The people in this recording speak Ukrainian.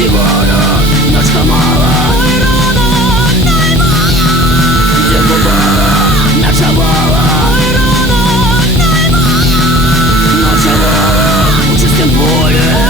Сівана, ночка мала, ой, ранок наймая, зимувала, ночувала, ой, ранок наймая, ночувала у чистім полі.